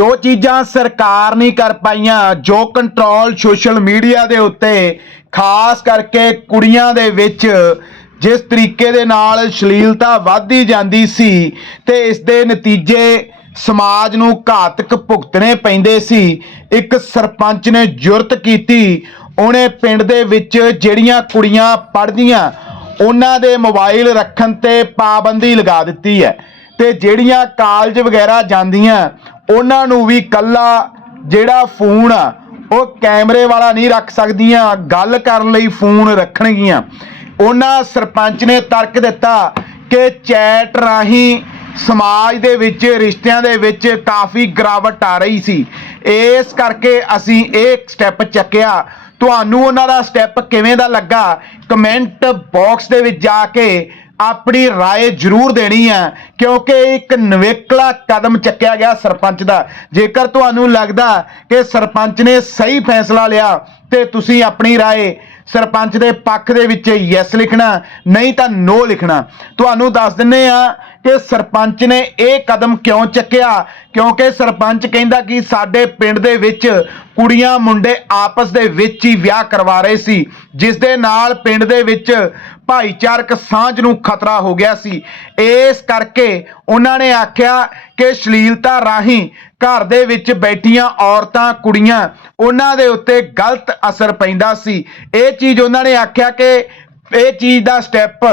ਉਹ ਚੀਜ਼ਾਂ ਸਰਕਾਰ ਨਹੀਂ ਕਰ ਪਾਈਆਂ, ਜੋ ਕੰਟਰੋਲ ਸੋਸ਼ਲ ਮੀਡੀਆ ਦੇ ਉੱਤੇ, ਖਾਸ ਕਰਕੇ ਕੁੜੀਆਂ ਦੇ ਵਿੱਚ ਜਿਸ ਤਰੀਕੇ ਦੇ ਨਾਲ ਸ਼ਲੀਲਤਾ ਵੱਧਦੀ ਜਾਂਦੀ ਸੀ ਤੇ ਇਸ ਦੇ ਨਤੀਜੇ ਸਮਾਜ ਨੂੰ ਘਾਤਕ ਭੁਗਤਣੇ ਪੈਂਦੇ ਸੀ। ਇੱਕ ਸਰਪੰਚ ਨੇ ਜੁਰਤ ਕੀਤੀ, ਉਹਨੇ ਪਿੰਡ ਦੇ ਵਿੱਚ ਜਿਹੜੀਆਂ ਕੁੜੀਆਂ ਪੜ੍ਹਦੀਆਂ, ਉਹਨਾਂ ਦੇ ਮੋਬਾਈਲ ਰੱਖਣ ਤੇ ਪਾਬੰਦੀ ਲਗਾ ਦਿੱਤੀ ਹੈ ਤੇ ਜਿਹੜੀਆਂ ਕਾਲਜ ਵਗੈਰਾ ਜਾਂਦੀਆਂ ਉਹਨਾਂ ਨੂੰ ਵੀ ਕੱਲਾ ਜਿਹੜਾ ਫੋਨ ਆ, ਉਹ ਕੈਮਰੇ ਵਾਲਾ ਨਹੀਂ ਰੱਖ ਸਕਦੀਆਂ, ਗੱਲ ਕਰਨ ਲਈ ਫੋਨ ਰੱਖਣਗੀਆਂ। ਉਹਨਾਂ ਸਰਪੰਚ ਨੇ ਤਰਕ ਦਿੱਤਾ ਕਿ ਚੈਟ ਰਾਹੀਂ ਸਮਾਜ ਦੇ ਵਿੱਚ, ਰਿਸ਼ਤਿਆਂ ਦੇ ਵਿੱਚ ਕਾਫੀ ਗਿਰਾਵਟ ਆ ਰਹੀ ਸੀ। ਇਸ ਕਰਕੇ ਅਸੀਂ ਇਹ ਸਟੈਪ ਚੱਕਿਆ। ਤੁਹਾਨੂੰ ਉਹਨਾਂ ਦਾ ਸਟੈਪ ਕਿਵੇਂ ਦਾ ਲੱਗਾ? ਕਮੈਂਟ ਬਾਕਸ ਦੇ ਵਿੱਚ ਜਾ ਕੇ ਆਪਣੀ رائے ਜ਼ਰੂਰ ਦੇਣੀ ਹੈ ਕਿਉਂਕਿ ਇਹ ਇੱਕ ਨਵੇਕਲਾ ਕਦਮ ਚੱਕਿਆ ਗਿਆ ਸਰਪੰਚ ਦਾ ਜੇਕਰ ਤੁਹਾਨੂੰ ਲੱਗਦਾ ਕਿ ਸਰਪੰਚ ਨੇ ਸਹੀ ਫੈਸਲਾ ਲਿਆ ਤੇ ਤੁਸੀਂ ਆਪਣੀ رائے ਸਰਪੰਚ ਦੇ ਪੱਖ ਦੇ ਵਿੱਚ ਯੈਸ ਲਿਖਣਾ ਨਹੀਂ ਤਾਂ ਨੋ ਲਿਖਣਾ ਤੁਹਾਨੂੰ ਦੱਸ ਦਿੰਨੇ ਆ ਕਿ ਸਰਪੰਚ ਨੇ ਇਹ ਕਦਮ ਕਿਉਂ ਚੱਕਿਆ? ਕਿਉਂਕਿ ਸਰਪੰਚ ਕਹਿੰਦਾ ਕਿ ਸਾਡੇ ਪਿੰਡ ਦੇ ਵਿੱਚ ਕੁੜੀਆਂ ਮੁੰਡੇ ਆਪਸ ਦੇ ਵਿੱਚ ਹੀ ਵਿਆਹ ਕਰਵਾ ਰਹੇ ਸੀ, ਜਿਸ ਦੇ ਨਾਲ ਪਿੰਡ ਦੇ ਵਿੱਚ ਭਾਈਚਾਰਕ ਸਾਂਝ ਨੂੰ ਖਤਰਾ ਹੋ ਗਿਆ ਸੀ। ਇਸ ਕਰਕੇ ਉਹਨਾਂ ਨੇ ਆਖਿਆ ਕਿ ਸ਼ਲੀਲਤਾ ਰਾਹੀਂ ਘਰ ਦੇ ਵਿੱਚ ਬੈਠੀਆਂ ਔਰਤਾਂ, ਕੁੜੀਆਂ, ਉਹਨਾਂ ਦੇ ਉੱਤੇ ਗਲਤ ਅਸਰ ਪੈਂਦਾ ਸੀ। ਇਹ ਚੀਜ਼ ਉਹਨਾਂ ਨੇ ਆਖਿਆ ਕਿ ਇਹ ਚੀਜ਼ ਦਾ ਸਟੈਪ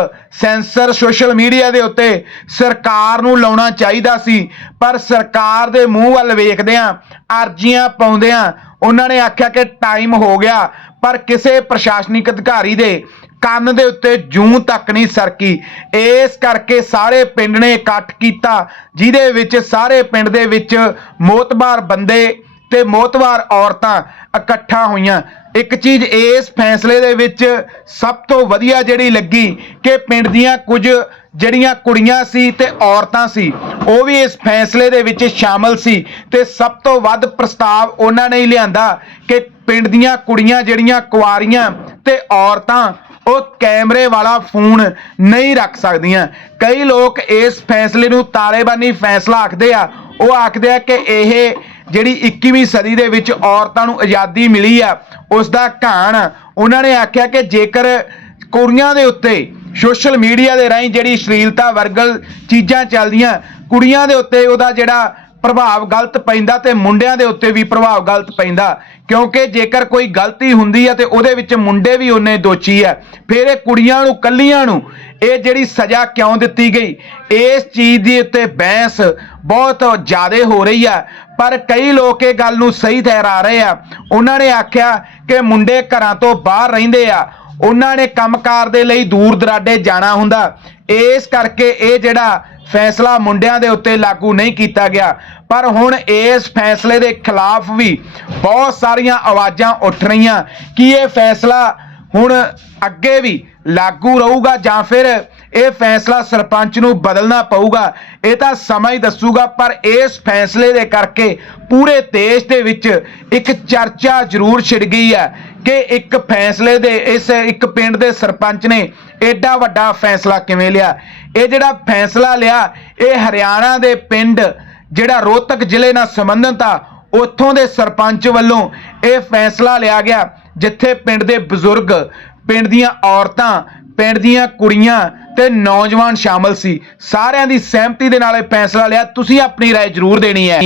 ਸੈਂਸਰ ਸੋਸ਼ਲ ਮੀਡੀਆ ਦੇ ਉੱਤੇ ਸਰਕਾਰ ਨੂੰ ਲਾਉਣਾ ਚਾਹੀਦਾ ਸੀ। ਪਰ ਸਰਕਾਰ ਦੇ ਮੂੰਹ ਵੱਲ ਵੇਖਦਿਆਂ ਅਰਜ਼ੀਆਂ ਪਾਉਂਦਿਆਂ ਉਹਨਾਂ ਨੇ ਆਖਿਆ ਕਿ ਟਾਈਮ ਹੋ ਗਿਆ, ਪਰ ਕਿਸੇ ਪ੍ਰਸ਼ਾਸਨਿਕ ਅਧਿਕਾਰੀ ਦੇ ਕੰਨ ਦੇ ਉੱਤੇ ਜੂੰ ਤੱਕ ਨਹੀਂ ਸਰਕੀ। ਇਸ ਕਰਕੇ ਸਾਰੇ ਪਿੰਡ ਨੇ ਇਕੱਠ ਕੀਤਾ, ਜਿਹਦੇ ਵਿੱਚ ਸਾਰੇ ਪਿੰਡ ਦੇ ਵਿੱਚ ਮੋਤਬਾਰ ਬੰਦੇ ਤੇ ਮੋਤਬਾਰ ਔਰਤਾਂ ਇਕੱਠਾ ਹੋਈਆਂ। ਇੱਕ ਚੀਜ਼ ਇਸ ਫੈਸਲੇ ਦੇ ਵਿੱਚ ਸਭ ਤੋਂ ਵਧੀਆ ਜਿਹੜੀ ਲੱਗੀ ਕਿ ਪਿੰਡ ਦੀਆਂ ਕੁਝ ਜਿਹੜੀਆਂ ਕੁੜੀਆਂ ਸੀ ਤੇ ਔਰਤਾਂ ਸੀ, ਉਹ ਵੀ ਇਸ ਫੈਸਲੇ ਦੇ ਵਿੱਚ ਸ਼ਾਮਲ ਸੀ ਤੇ ਸਭ ਤੋਂ ਵੱਧ ਪ੍ਰਸਤਾਵ ਉਹਨਾਂ ਨੇ ਹੀ ਲਿਆਂਦਾ ਕਿ ਪਿੰਡ ਦੀਆਂ ਕੁੜੀਆਂ ਜਿਹੜੀਆਂ ਕੁਆਰੀਆਂ ਤੇ ਔਰਤਾਂ, ਉਹ ਕੈਮਰੇ ਵਾਲਾ ਫੋਨ ਨਹੀਂ ਰੱਖ ਸਕਦੀਆਂ। ਕਈ ਲੋਕ ਇਸ ਫੈਸਲੇ ਨੂੰ ਤਾਲੇਬਾਨੀ ਫੈਸਲਾ ਆਖਦੇ ਆ, ਉਹ ਆਖਦੇ ਆ ਕਿ ਇਹ ਜਿਹੜੀ 21ਵੀਂ ਸਦੀ ਦੇ ਵਿੱਚ ਔਰਤਾਂ ਨੂੰ ਆਜ਼ਾਦੀ ਮਿਲੀ ਆ, ਉਸ ਦਾ ਘਾਣ, ਉਹਨਾਂ ਨੇ ਆਖਿਆ ਕਿ ਜੇਕਰ ਕੁੜੀਆਂ ਦੇ ਉੱਤੇ ਸੋਸ਼ਲ ਮੀਡੀਆ ਦੇ ਰਾਹੀਂ ਜਿਹੜੀ ਸ਼ਲੀਲਤਾ ਵਰਗਲ ਚੀਜ਼ਾਂ ਚੱਲਦੀਆਂ, ਕੁੜੀਆਂ ਦੇ ਉੱਤੇ ਉਹਦਾ ਜਿਹੜਾ ਪ੍ਰਭਾਵ ਗਲਤ ਪੈਂਦਾ ਤੇ ਮੁੰਡਿਆਂ ਦੇ ਉੱਤੇ ਵੀ ਪ੍ਰਭਾਵ ਗਲਤ ਪੈਂਦਾ, ਕਿਉਂਕਿ ਜੇਕਰ ਕੋਈ ਗਲਤੀ ਹੁੰਦੀ ਹੈ ਤੇ ਉਹਦੇ ਵਿੱਚ ਮੁੰਡੇ ਵੀ ਉਹਨੇ ਦੋਚੀ ਹੈ ਫਿਰ ਇਹ ਕੁੜੀਆਂ ਨੂੰ, ਕੱਲੀਆਂ ਨੂੰ, ਇਹ ਜਿਹੜੀ ਸਜ਼ਾ ਕਿਉਂ ਦਿੱਤੀ ਗਈ? ਇਸ ਚੀਜ਼ ਦੇ ਉੱਤੇ ਬਹਿਸ ਬਹੁਤ ਜ਼ਿਆਦਾ ਹੋ ਰਹੀ ਆ ਪਰ ਕਈ ਲੋਕ ਇਹ ਗੱਲ ਨੂੰ ਸਹੀ ਠਹਿਰਾ ਰਹੇ ਆ। ਉਹਨਾਂ ਨੇ ਆਖਿਆ ਕਿ ਮੁੰਡੇ ਘਰਾਂ ਤੋਂ ਬਾਹਰ ਰਹਿੰਦੇ ਆ। ਉਹਨਾਂ ਨੇ ਕੰਮਕਾਰ ਦੇ ਲਈ ਦੂਰ ਦਰਾਡੇ ਜਾਣਾ ਹੁੰਦਾ। ਇਸ ਕਰਕੇ ਇਹ ਜਿਹੜਾ ਫੈਸਲਾ ਮੁੰਡਿਆਂ ਦੇ ਉੱਤੇ ਲਾਗੂ ਨਹੀਂ ਕੀਤਾ ਗਿਆ। ਪਰ ਹੁਣ ਇਸ ਫੈਸਲੇ ਦੇ ਖਿਲਾਫ ਵੀ ਬਹੁਤ ਸਾਰੀਆਂ ਆਵਾਜ਼ਾਂ ਉੱਠ ਰਹੀਆਂ। ਕਿ ਇਹ ਫੈਸਲਾ ਹੁਣ ਅੱਗੇ ਵੀ ਲਾਗੂ ਰਹੂਗਾ ਜਾਂ ਫਿਰ ਇਹ ਫੈਸਲਾ ਸਰਪੰਚ ਨੂੰ ਬਦਲਣਾ ਪਊਗਾ। ਇਹ ਤਾਂ ਸਮਾਂ ਹੀ ਦੱਸੂਗਾ, ਪਰ ਇਸ ਫੈਸਲੇ ਦੇ ਕਰਕੇ ਪੂਰੇ ਦੇਸ਼ ਦੇ ਵਿੱਚ ਇੱਕ ਚਰਚਾ ਜ਼ਰੂਰ ਛਿੜ ਗਈ ਹੈ ਕਿ ਇੱਕ ਫੈਸਲੇ ਦੇ, ਇਸ ਇੱਕ ਪਿੰਡ ਦੇ ਸਰਪੰਚ ਨੇ ਐਡਾ ਵੱਡਾ ਫੈਸਲਾ ਕਿਵੇਂ ਲਿਆ? ਇਹ ਜਿਹੜਾ ਫੈਸਲਾ ਲਿਆ, ਇਹ ਹਰਿਆਣਾ ਦੇ ਪਿੰਡ ਜਿਹੜਾ ਰੋਹਤਕ ਜ਼ਿਲ੍ਹੇ ਨਾਲ ਸੰਬੰਧਿਤ ਆ, ਉੱਥੋਂ ਦੇ ਸਰਪੰਚ ਵੱਲੋਂ ਇਹ ਫੈਸਲਾ ਲਿਆ ਗਿਆ, ਜਿੱਥੇ ਪਿੰਡ ਦੇ ਬਜ਼ੁਰਗ, ਪਿੰਡ ਦੀਆਂ ਔਰਤਾਂ, ਪਿੰਡ ਦੀਆਂ ਕੁੜੀਆਂ ਤੇ ਨੌਜਵਾਨ ਸ਼ਾਮਲ ਸੀ ਸਾਰਿਆਂ ਦੀ ਸਹਿਮਤੀ ਦੇ ਨਾਲ ਇਹ ਫੈਸਲਾ ਲਿਆ ਤੁਸੀਂ ਆਪਣੀ رائے ਜ਼ਰੂਰ ਦੇਣੀ ਹੈ